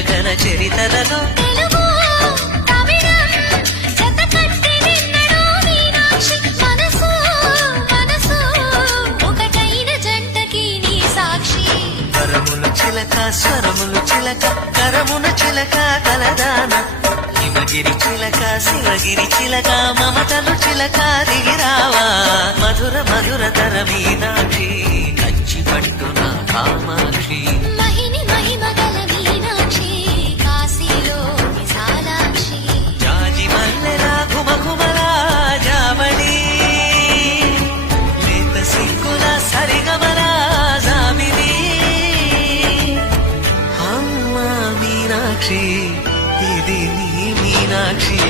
గగన చరితలలో తెలుగు తమిళం జత కట్టి నిన్నడో మీనాక్షి మనసు మనసు ఒకటైన జంటకి నీ సాక్షి వరములు చిలక స్వరములు చిలక కరమున చిలక కలదాన హిమగిరి చిలక శివగిరి చిలక మమతలు చిలక దిగిరావా మధుర మధుర తర మీనాక్షి కంచి పట్టున కామాక్షి మహిని మహిమగల మీనాక్షి కాశీలో విశాలాక్షి జాజి మల్లెలా ఘుమఘుమలా జావళి లేత సిగ్గుల సరిగమలా జామిని అమ్మ మీనాక్షి ఇది నీ మీనాక్షి